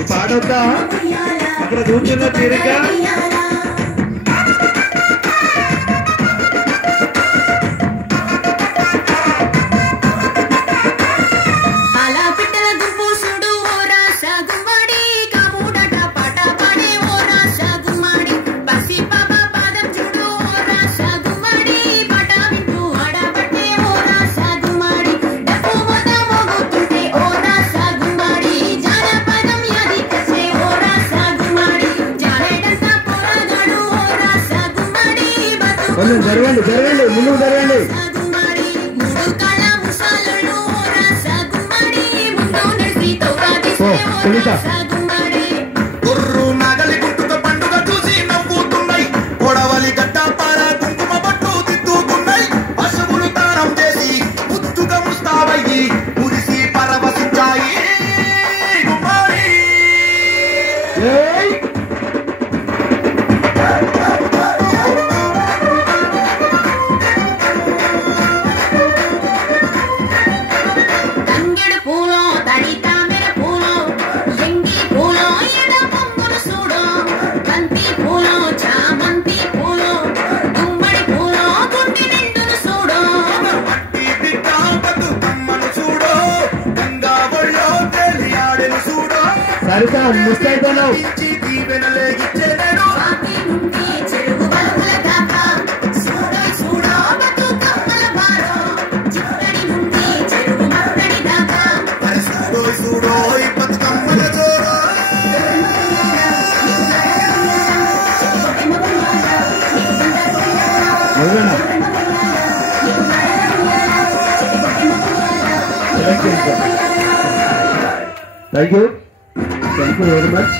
ఈ పాట వద్దా అక్కడ కూర్చున్న తీరిక జరగండి జరగండి ముందుకు జరగండి గుర్రు నగలి గుట్టుక పండుగ చూసి నవ్వుతున్నాయి కొడవలి గడ్డ పార కుంకుమ పట్టు దిద్దుకున్నాయి పశువులు తానం చేసి ముద్దుగా ముస్తాబయ్యి మురిసి పరవశించాయి సరితా ముస్తైపోయినావు థ్యాంక్ యూ వెరీ మచ్.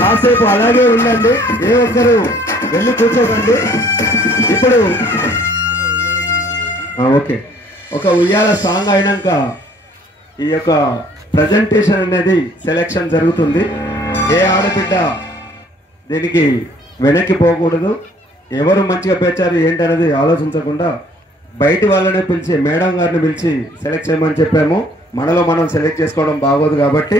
కాసేపు అలాగే ఉండండి, ఏ ఒక్కరు వెళ్ళి కూర్చోకండి. ఇప్పుడు ఓకే, ఒక ఉయ్యాల సాంగ్ అయినాక ఈ యొక్క ప్రజెంటేషన్ అనేది సెలెక్షన్ జరుగుతుంది. ఏ ఆడబిడ్డ దీనికి వెనక్కి పోకూడదు. ఎవరు మంచిగా పేర్చారు ఏంటనేది ఆలోచించకుండా బయటి వాళ్ళనే పిలిచి మేడం గారిని పిలిచి సెలెక్ట్ చేయమని చెప్పాము. మనలో మనం సెలెక్ట్ చేసుకోవడం బాగోదు కాబట్టి